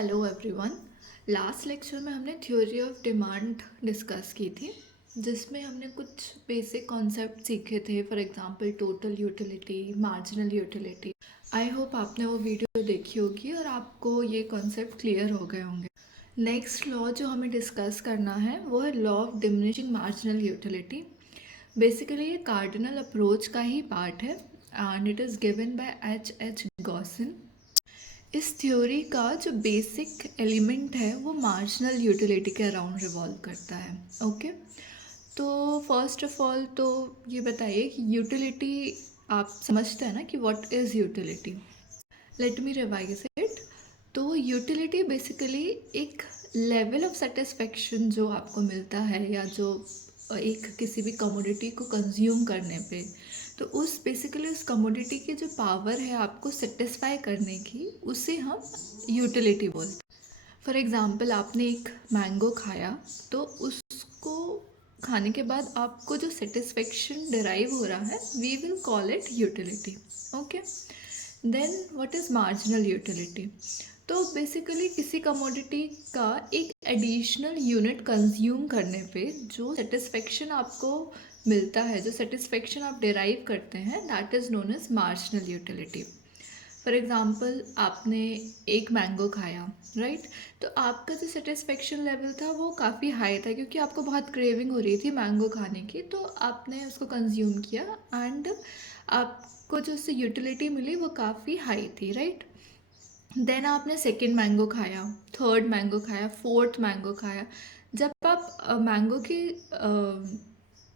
Hello everyone. Last lecture में हमने theory of demand discuss की थी, जिसमें हमने कुछ बेसिक कॉन्सेप्ट सीखे थे। For example total utility, marginal utility. I hope आपने वो वीडियो देखी होगी और आपको ये कॉन्सेप्ट क्लियर हो गए होंगे। नेक्स्ट लॉ जो हमें डिस्कस करना है वो है law of diminishing marginal utility. Basically ये कार्डिनल अप्रोच का ही पार्ट है and it is given by H Gaussian. इस थ्योरी का जो बेसिक एलिमेंट है वो मार्जिनल यूटिलिटी के अराउंड रिवॉल्व करता है। ओके, तो फर्स्ट ऑफ ऑल तो ये बताइए कि यूटिलिटी आप समझते हैं ना कि what is utility. Let me revise it. तो यूटिलिटी बेसिकली एक लेवल ऑफ सेटिस्फेक्शन जो आपको मिलता है, या जो एक किसी भी कमोडिटी को कंज्यूम करने पे, तो उस बेसिकली उस कमोडिटी की जो पावर है आपको सेटिस्फाई करने की, उसे हम यूटिलिटी बोलते हैं। फॉर एग्ज़ाम्पल आपने एक मैंगो खाया, तो उसको खाने के बाद आपको जो सेटिस्फेक्शन डिराइव हो रहा है, we will call it utility. Okay, then what is marginal utility. तो बेसिकली किसी कमोडिटी का एक एडिशनल यूनिट कंज्यूम करने पे जो सेटिस्फेक्शन आपको मिलता है, जो सेटिस्फेक्शन आप डिराइव करते हैं, that is known as marginal utility. For example आपने एक मैंगो खाया, राइट? तो आपका जो सेटिस्फेक्शन लेवल था वो काफ़ी हाई था, क्योंकि आपको बहुत क्रेविंग हो रही थी मैंगो खाने की, तो आपने उसको कंज्यूम किया एंड आपको जो उससे यूटिलिटी मिली वो काफ़ी हाई थी, राइट? देन आपने सेकेंड मैंगो खाया, थर्ड मैंगो खाया, फोर्थ मैंगो खाया। जब आप मैंगो की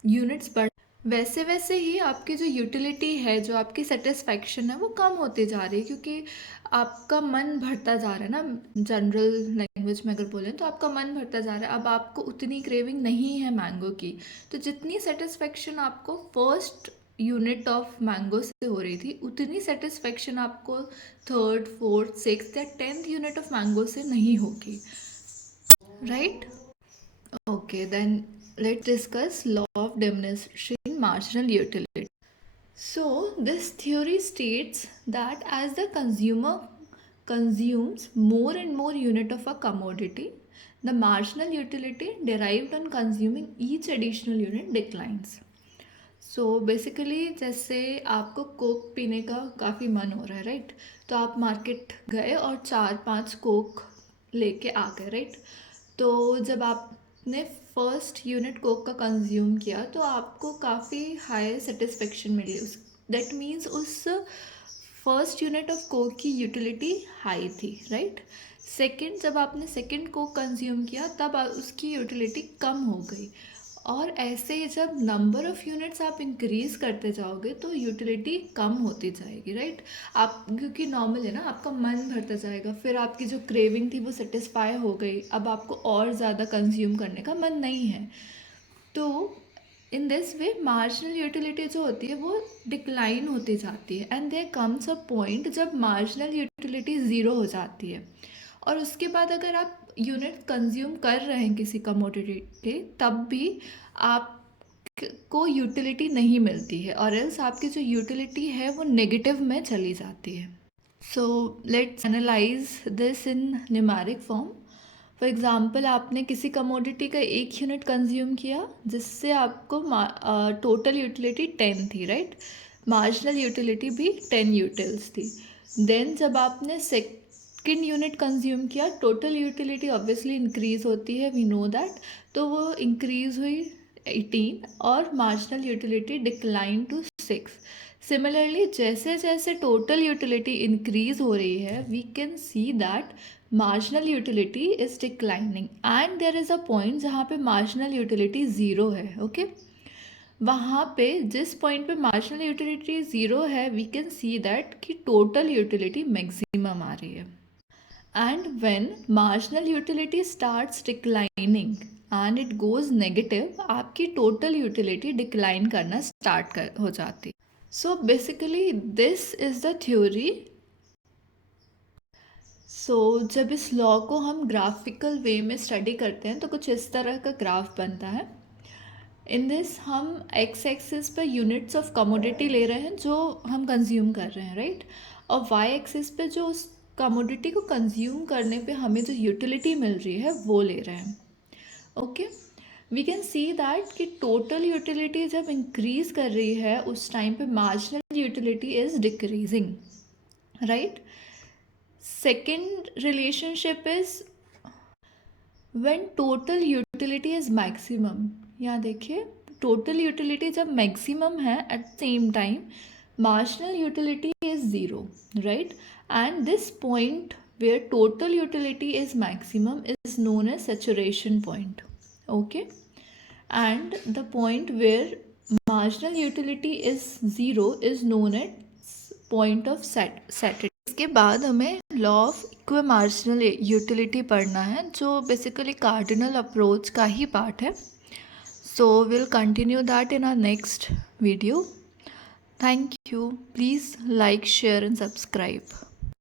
यूनिट्स बढ़, वैसे वैसे ही आपकी जो यूटिलिटी है, जो आपकी सेटिस्फैक्शन है, वो कम होती जा रही है, क्योंकि आपका मन भरता जा रहा है ना। जनरल लैंग्वेज में अगर बोलें तो आपका मन भरता जा रहा है, अब आपको उतनी क्रेविंग नहीं है मैंगो की। तो जितनी सेटिस्फैक्शन आपको फर्स्ट यूनिट ऑफ मैंगो से हो रही थी, उतनी सेटिस्फैक्शन आपको थर्ड, फोर्थ, सिक्स्थ या 10th यूनिट ऑफ मैंगो से नहीं होगी, right? Okay, then let's discuss law of diminishing marginal utility. So, this theory states that as the consumer consumes more and more unit of a commodity, the marginal utility derived on consuming each additional unit declines. So basically जैसे आपको Coke पीने का काफ़ी मन हो रहा है, right? तो आप मार्केट गए और 4-5 कोक लेके आ गए, राइट? तो जब आपने फर्स्ट यूनिट कोक का कंज्यूम किया तो आपको काफ़ी हाई सेटिस्फेक्शन मिली। उस दैट मीन्स उस फर्स्ट यूनिट ऑफ कोक की यूटिलिटी हाई थी, राइट? सेकंड, जब आपने सेकंड कोक कंज्यूम किया तब उसकी यूटिलिटी कम हो गई। और ऐसे ही जब नंबर ऑफ़ यूनिट्स आप इंक्रीज़ करते जाओगे तो यूटिलिटी कम होती जाएगी, राइट? आप, क्योंकि नॉर्मल है ना, आपका मन भरता जाएगा, फिर आपकी जो क्रेविंग थी वो सेटिस्फाई हो गई, अब आपको और ज़्यादा कंज्यूम करने का मन नहीं है। तो in this way marginal utility जो होती है वो डिक्लाइन होती जाती है, and there comes a point जब मार्जिनल यूटिलिटी ज़ीरो हो जाती है। और उसके बाद अगर आप यूनिट कंज्यूम कर रहे हैं किसी कमोडिटी के, तब भी आप को यूटिलिटी नहीं मिलती है, और एल्स आपकी जो यूटिलिटी है वो नेगेटिव में चली जाती है। So let's analyse this in numeric form. For example आपने किसी कमोडिटी का एक यूनिट कंज्यूम किया, जिससे आपको टोटल यूटिलिटी 10 थी, राइट? मार्जिनल यूटिलिटी भी 10 यूटिल्स थी। देन जब आपने सेकेंड यूनिट कंज्यूम किया, टोटल यूटिलिटी ऑब्वियसली इंक्रीज़ होती है, वी नो दैट। तो वो इंक्रीज़ हुई 18 और marginal utility decline to 6। Similarly जैसे जैसे टोटल यूटिलिटी इंक्रीज हो रही है, we can see that marginal utility is declining, and there is a point जहाँ पे मार्जिनल यूटिलिटी ज़ीरो है। ओके, वहाँ पे जिस पॉइंट पे मार्जिनल यूटिलिटी ज़ीरो है, वी कैन सी दैट कि टोटल यूटिलिटी मैक्सिमम आ रही है। And when marginal utility starts declining and it goes negative, आपकी टोटल यूटिलिटी डिक्लाइन करना स्टार्ट हो जाती है। So basically this is the theory. So जब इस लॉ को हम ग्राफिकल वे में स्टडी करते हैं तो कुछ इस तरह का ग्राफ बनता है। इन दिस हम एक्स एक्सिस पर यूनिट्स ऑफ कमोडिटी ले रहे हैं जो हम कंज्यूम कर रहे हैं, राइट? और वाई एक्सिस पे जो उस कमोडिटी को कंज्यूम करने पे हमें जो यूटिलिटी मिल रही है वो ले रहे हैं. Okay, we can see that कि टोटल यूटिलिटी जब इंक्रीज कर रही है उस टाइम पे marginal utility is decreasing, right. Second relationship is when total utility is maximum. यहाँ देखिए, टोटल यूटिलिटी जब मैक्सिमम है at same time marginal utility is 0, right? And this point where total utility is maximum is known as saturation point. Okay, and the point where marginal utility is 0 is known as point of saturation. इसके बाद हमें law of इक्व marginal utility पढ़ना है जो basically cardinal approach का ही part है. So we'll continue that in our next video. Thank you. Please like, share and subscribe.